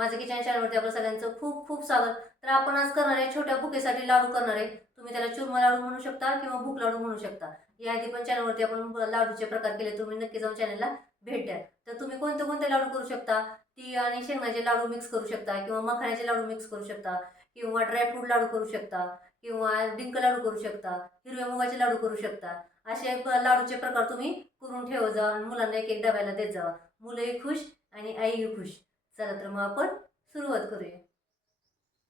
माझं किचन चॅनलवरती आपलं सगळ्यांचं खूप खूप स्वागत. तर आपण आज करणार आहे छोट्या भुकेसाठी लाडू करणार आहे. तुम्ही त्याला चुरमा लाडू म्हणू शकता किंवा भूक लाडू म्हणू शकता. या आधी पण चॅनलवरती आपण लाडूचे प्रकार केले तुम्ही नक्की जाऊन चॅनलला भेट द्या. तर तुम्ही कोणते कोणते लाडू करू शकता? ती आणि शेंगाचे लाडू मिक्स करू शकता किंवा मखाण्याचे लाडू मिक्स करू शकता किंवा ड्रायफ्रूट लाडू करू शकता किंवा डिंक लाडू करू शकता हिरव्या मुगाचे लाडू करू शकता. असे लाडूचे प्रकार तुम्ही करून ठेवत जा आणि मुलांना एक एक डब्याला देत जावा मुलंही खुश आणि आईही खुश. चला तर मग आपण सुरुवात करूया.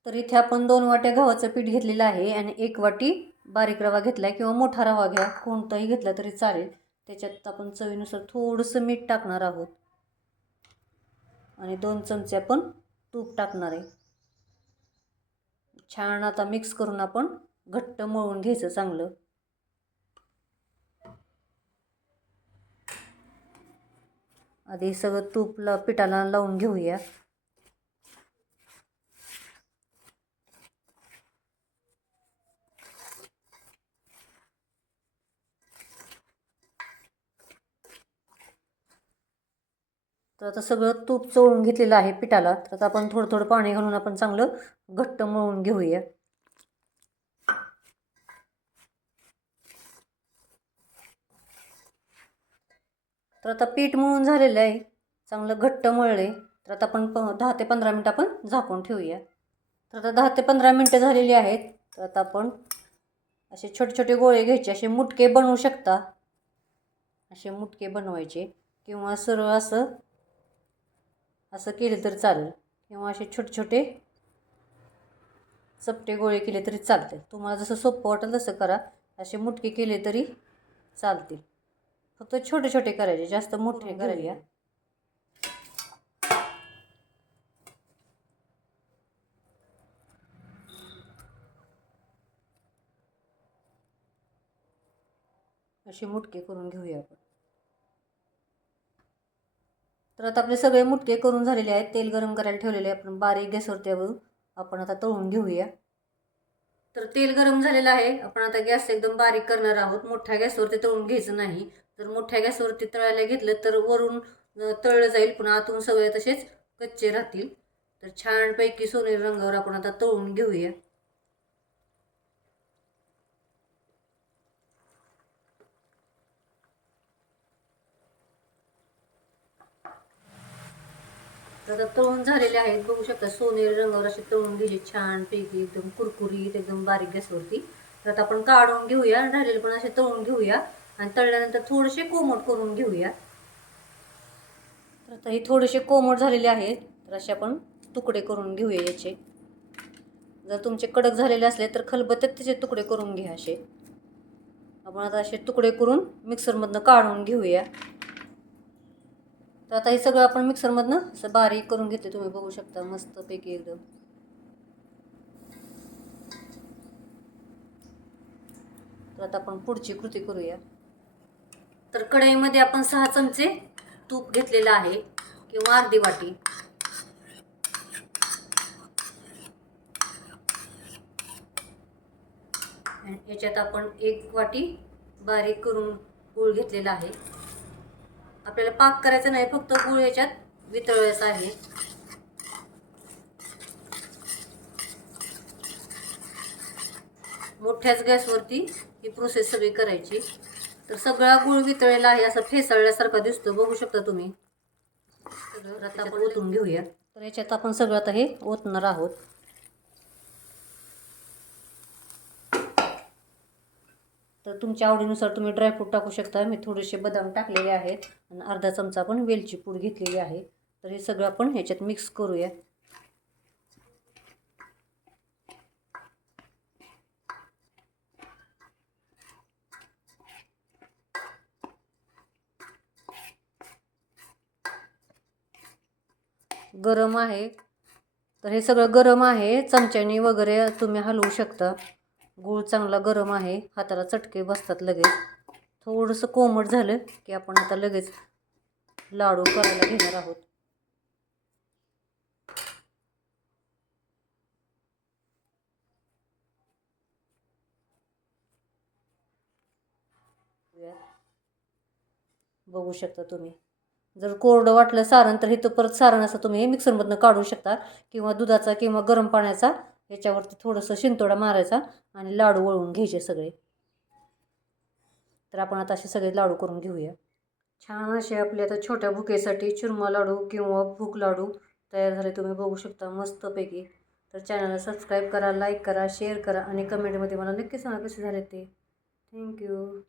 तर इथे आपण दोन वाट्या गव्हाचं पीठ घेतलेलं आहे आणि एक वाटी बारीक रवा घेतला आहे किंवा मोठा रवा घ्या कोणताही घेतला तरी चालेल. त्याच्यात आपण चवीनुसार थोडंसं मीठ टाकणार आहोत. आणि दोन चमचे आपण तूप टाकणार आहे. छान आता मिक्स करून आपण घट्ट मळून घ्यायचं चांगलं. आधी सगळं तूपला पिठाला लावून घेऊया. तर आता सगळं तूप चोळून घेतलेलं आहे पिठाला. तर आता आपण थोडं थोडं पाणी घालून आपण चांगलं घट्ट मळून घेऊया. तर आता पीठ मळून झालेलं आहे. चांगलं घट्ट मळले तर आता आपण प दहा ते पंधरा मिनटं आपण झाकून ठेवूया. तर आता दहा ते पंधरा मिनटं झालेली आहेत. तर आता आपण असे छोटे छोटे गोळे घ्यायचे. असे मुटके बनवू शकता. असे मुटके बनवायचे. किंवा सरळ असं असं केले तर चालेल. किंवा असे छोटे छोटे चपटे गोळे केले तरी चालतील. तुम्हाला जसं सोपं वाटेल तसं करा. असे मुटके केले तरी चालतील. फक्त छोटे छोटे करायचे जास्त मोठे करायला असे मुटके करून घेऊया आपण. तर आता आपले सगळे मुटके करून झालेले आहेत तेल गरम करायला ठेवलेले आहे आपण बारीक गॅसवरती आपण आपण आता तळून घेऊया. तर तेल गरम झालेलं आहे आपण आता गॅस एकदम बारीक करणार आहोत मोठ्या गॅसवरती तळून घ्यायचं नाही. तर मोठ्या गॅसवरती तळायला घेतलं तर वरून तळलं जाईल पण आतून सगळे तसेच कच्चे राहतील. तर छानपैकी सोनेरी रंगावर आपण आता तळून घेऊया. तर आता तळून झालेले आहेत. बघू शकता सोनेरी रंगावर असे तळून घ्यायचे छानपैकी एकदम कुरकुरीत एकदम बारीक गॅसवरती. तर आता आपण काढून घेऊया राहिलेले पण असे तळून घेऊया. आणि तळल्यानंतर थोडेसे कोमट करून घेऊया. तर आता हे थोडेसे कोमट झालेले आहेत तर असे आपण तुकडे करून घेऊया याचे. जर तुमचे कडक झालेले असले तर खलबत्त्यात त्याचे तुकडे करून घ्या असे. आपण आता असे तुकडे करून मिक्सरमधनं काढून घेऊया. तर आता हे सगळं आपण मिक्सरमधनं असं बारीक करून घेते तुम्ही बघू शकता मस्तपैकी एकदम. तर आता आपण पुढची कृती करूया. तर कढईमध्ये आपण सहा चमचे तूप घेतलेलं आहे किंवा अर्धी वाटी. याच्यात आपण एक वाटी बारीक करून गूळ घेतलेला आहे. आपल्याला पाक करायचा नाही फक्त गूळ याच्यात वितळवायचा आहे. मोठ्याच गॅसवरती ही प्रोसेस सगळी करायची. तर सगळा गूळ वितळलेला आहे असं फेसाळल्यासारखा दिसतो बघू शकता तुम्ही. सगळं आता आपण ओतून घेऊया. तर याच्यात आपण सगळं आता हे ओतणार आहोत. तर तुमच्या आवडीनुसार तुम्ही ड्रायफ्रूट टाकू शकता. मी थोडेसे बदाम टाकलेले आहेत आणि अर्धा चमचा आपण वेलची पूड घेतलेली आहे. तर हे सगळं आपण ह्याच्यात मिक्स करूया. गरम आहे. तर हे सगळं गरम आहे. चमच्यानी वगैरे तुम्ही हलवू शकता. गूळ चांगला गरम आहे. हाताला चटके बसतात लगेच. थोडंसं कोमट झालं की आपण आता लगेच लाडू करायला घेणार आहोत. बघू शकता तुम्ही. जर कोरडं वाटलं सारण तर इथं परत सारण असं तुम्ही हे मिक्सरमधनं काढू शकता. किंवा दुधाचा किंवा गरम पाण्याचा याच्यावरती थोडंसं शिंतोडा मारायचा आणि लाडू वळवून घ्यायचे सगळे. तर आपण आता असे सगळे लाडू करून घेऊया. छान असे आपले आता छोट्या भुकेसाठी चुरमा लाडू किंवा भूक लाडू तयार झाले तुम्ही बघू शकता मस्तपैकी. तर चॅनलला सबस्क्राईब करा लाईक करा शेअर करा आणि कमेंटमध्ये मला नक्की सांगा कसे झाले ते. थँक्यू.